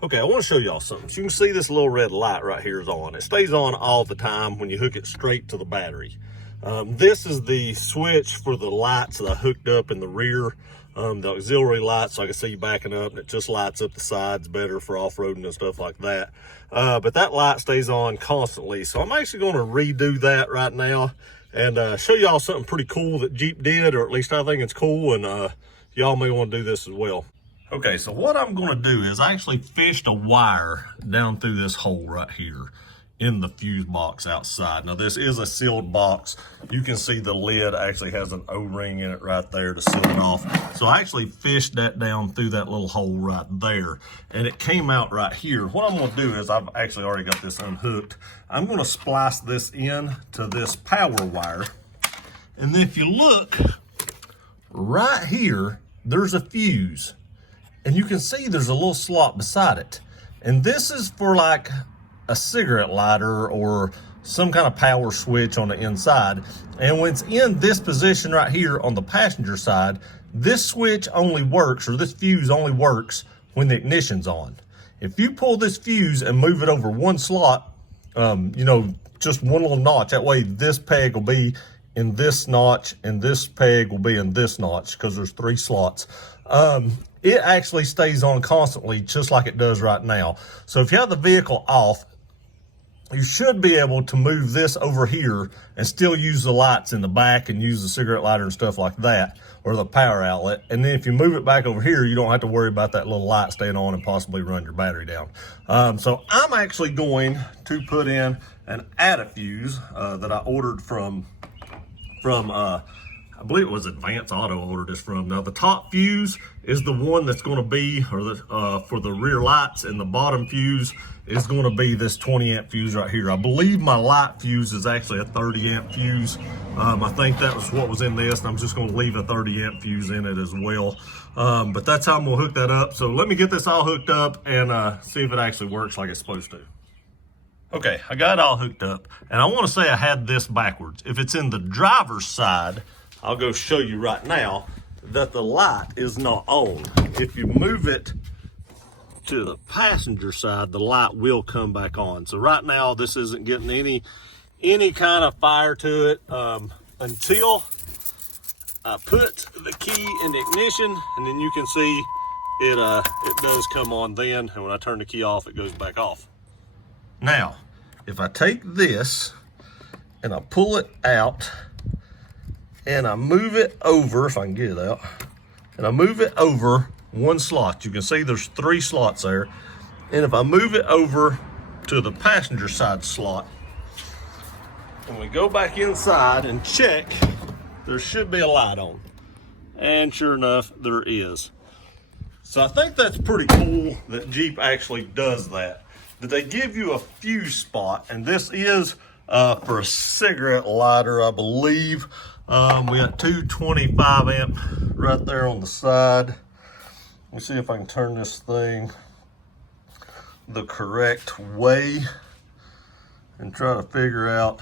Okay, I want to show y'all something. So you can see this little red light right here is on. It stays on all the time when you hook it straight to the battery. This is the switch for the lights that I hooked up in the rear, the auxiliary lights, so I can see you backing up, and it just lights up the sides better for off-roading and stuff like that. But that light stays on constantly, so I'm actually going to redo that right now and show y'all something pretty cool that Jeep did, or at least I think it's cool, and y'all may want to do this as well. Okay, so what I'm going to do is I actually fished a wire down through this hole right here in the fuse box outside. Now, this is a sealed box. You can see the lid actually has an O-ring in it right there to seal it off. So I actually fished that down through that little hole right there, and it came out right here. What I'm going to do is I've actually already got this unhooked. I'm going to splice this in to this power wire. And then if you look right here, there's a fuse. And you can see there's a little slot beside it. And this is for like a cigarette lighter or some kind of power switch on the inside. And when it's in this position right here on the passenger side, this switch only works, or this fuse only works when the ignition's on. If you pull this fuse and move it over one slot, just one little notch, that way this peg will be in this notch and this peg will be in this notch because there's 3 slots. It actually stays on constantly just like it does right now. So if you have the vehicle off, you should be able to move this over here and still use the lights in the back and use the cigarette lighter and stuff like that, or the power outlet. And then if you move it back over here, you don't have to worry about that little light staying on and possibly run your battery down. So I'm actually going to put in an add fuse that I ordered from I believe it was Advance Auto ordered this from. Now the top fuse is the one that's going to be, for the rear lights, and the bottom fuse is going to be this 20 amp fuse right here. I believe my light fuse is actually a 30 amp fuse. I think that was what was in this, and I'm just going to leave a 30 amp fuse in it as well. But that's how I'm going to hook that up. So let me get this all hooked up and see if it actually works like it's supposed to. Okay, I got it all hooked up, and I want to say I had this backwards. If it's in the driver's side, I'll go show you right now that the light is not on. If you move it to the passenger side, the light will come back on. So right now, this isn't getting any kind of fire to it until I put the key in the ignition, and then you can see it does come on then, and when I turn the key off, it goes back off. Now, if I take this and I pull it out, and I move it over, if I can get it out, and I move it over one slot. You can see there's 3 slots there. And if I move it over to the passenger side slot, and we go back inside and check, there should be a light on. And sure enough, there is. So I think that's pretty cool that Jeep actually does that. That they give you a fuse spot, and this is for a cigarette lighter, I believe. We got 2 25 amp right there on the side. Let me see if I can turn this thing the correct way and try to figure out.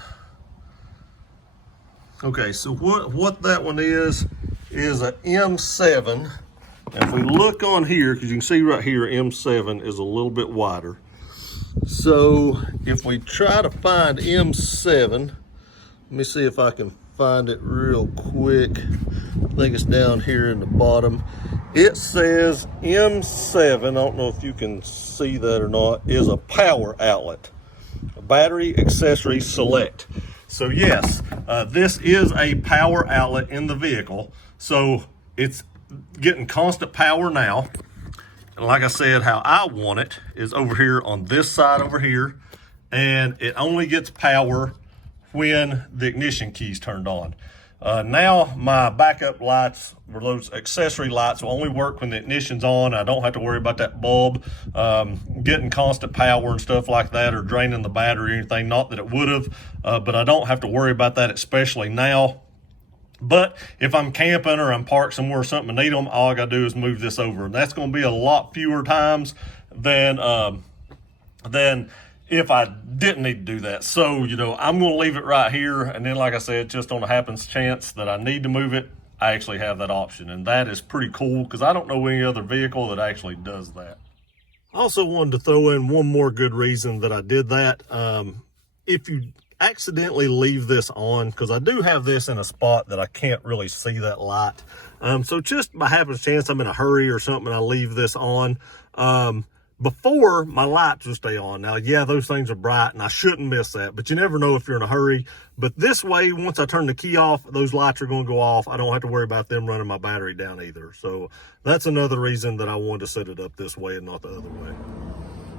Okay, so what that one is a M7. And if we look on here, because you can see right here, M7 is a little bit wider. So if we try to find M7, let me see if I can find it real quick. I think it's down here in the bottom. It says M7, I don't know if you can see that or not, is a power outlet. A battery accessory select. So yes, this is a power outlet in the vehicle. So it's getting constant power now. And like I said, how I want it is over here on this side over here. And it only gets power when the ignition key's turned on. Now my backup lights, or those accessory lights, will only work when the ignition's on. I don't have to worry about that bulb getting constant power and stuff like that, or draining the battery or anything. Not that it would have, but I don't have to worry about that, especially now. But if I'm camping or I'm parked somewhere or something and need them, all I gotta do is move this over. And that's gonna be a lot fewer times than if I didn't need to do that. So, I'm going to leave it right here. And then, like I said, just on a happens chance that I need to move it, I actually have that option. And that is pretty cool because I don't know any other vehicle that actually does that. I also wanted to throw in one more good reason that I did that. If you accidentally leave this on, because I do have this in a spot that I can't really see that light. So just by happenstance, I'm in a hurry or something, and I leave this on. Before, my lights will stay on. Now, yeah, those things are bright, and I shouldn't miss that, but you never know if you're in a hurry. But this way, once I turn the key off, those lights are going to go off. I don't have to worry about them running my battery down either. So that's another reason that I wanted to set it up this way and not the other way.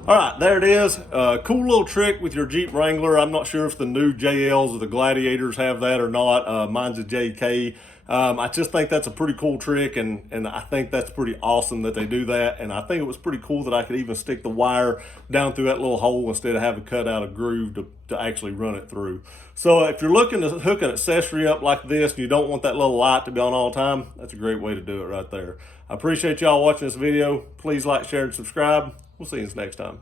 All right, there it is. Cool little trick with your Jeep Wrangler. I'm not sure if the new JLs or the Gladiators have that or not. Mine's a JK. I just think that's a pretty cool trick, and I think that's pretty awesome that they do that. And I think it was pretty cool that I could even stick the wire down through that little hole instead of having cut out a groove to actually run it through. So if you're looking to hook an accessory up like this and you don't want that little light to be on all the time, that's a great way to do it right there. I appreciate y'all watching this video. Please like, share, and subscribe. We'll see you next time.